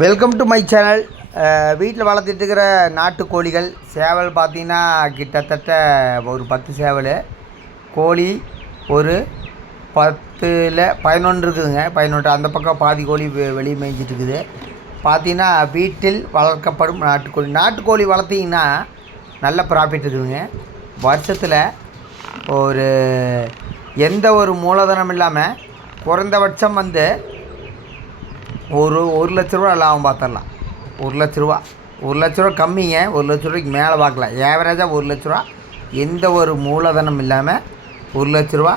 Welcome to my channel. வீட்டில் வளர்த்துட்டுருக்கிற நாட்டுக்கோழிகள் சேவல் பார்த்திங்கன்னா கிட்டத்தட்ட ஒரு 10 சேவல், கோழி ஒரு 10ல் 11 இருக்குதுங்க. 11 அந்த பக்கம் பாதி கோழி வெளியே மேய்ஞ்சிட்ருக்குது. பார்த்திங்கன்னா வீட்டில் வளர்க்கப்படும் நாட்டுக்கோழி வளர்த்திங்கன்னா நல்ல ப்ராஃபிட் இருக்குதுங்க. வருஷத்தில் ஒரு எந்த ஒரு மூலதனம் இல்லாமல் குறைந்தபட்சம் ஒரு 1,00,000 லாபம் பார்த்துடலாம். 1,00,000 கம்மிங்க. 1,00,000 மேலே பார்க்கலாம். ஏவரேஜாக 1,00,000 எந்த ஒரு மூலதனம் இல்லாமல் 1,00,000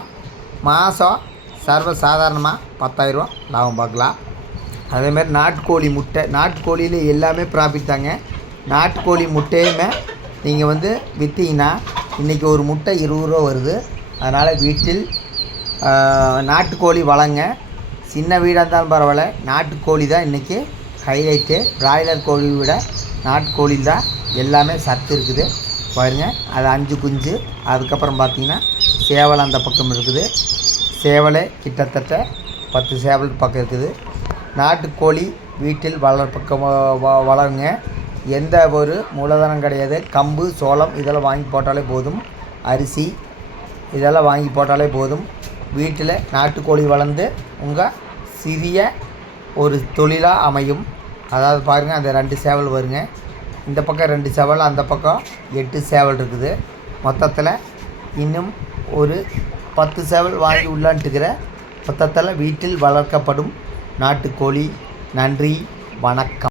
மாதம் சர்வ சாதாரணமாக 10,000 லாபம் பார்க்கலாம். அதேமாதிரி நாட்டுக்கோழி முட்டை, நாட்டுக்கோழியில் எல்லாமே ப்ராஃபிட் தாங்க. நாட்டுக்கோழி முட்டையுமே நீங்கள் விற்றீங்கன்னா இன்றைக்கி ஒரு முட்டை 20 ரூபா வருது. அதனால் வீட்டில் நாட்டுக்கோழி வளங்க. சின்ன வீடாக இருந்தாலும் பரவாயில்ல, நாட்டுக்கோழி தான் இன்றைக்கி ஹைலைட்டு. பிராய்லர் கோழியை விட நாட்டுக்கோழியில் தான் எல்லாமே சத்து இருக்குது. பாருங்கள், அது 5 குஞ்சு. அதுக்கப்புறம் பார்த்திங்கன்னா சேவல் அந்த பக்கம் இருக்குது. சேவலை கிட்டத்தட்ட 10 சேவல் பக்கம் இருக்குது. நாட்டுக்கோழி வீட்டில் வளருங்க. எந்த ஒரு மூலதனம் கிடையாது. கம்பு, சோளம் இதெல்லாம் வாங்கி போட்டாலே போதும். அரிசி இதெல்லாம் வாங்கி போட்டாலே போதும். வீட்டில் நாட்டுக்கோழி வளர்ந்து உங்கள் சிறிய ஒரு தொழிலாக அமையும். அதாவது பாருங்கள், அந்த 2 சேவல் வருங்க. இந்த பக்கம் 2 சேவல், அந்த பக்கம் 8 சேவல் இருக்குது. மொத்தத்தில் இன்னும் ஒரு 10 சேவல் வாங்கி உள்ளான்ட்டுக்கிற மொத்தத்தில் வீட்டில் வளர்க்கப்படும் நாட்டுக்கோழி. நன்றி, வணக்கம்.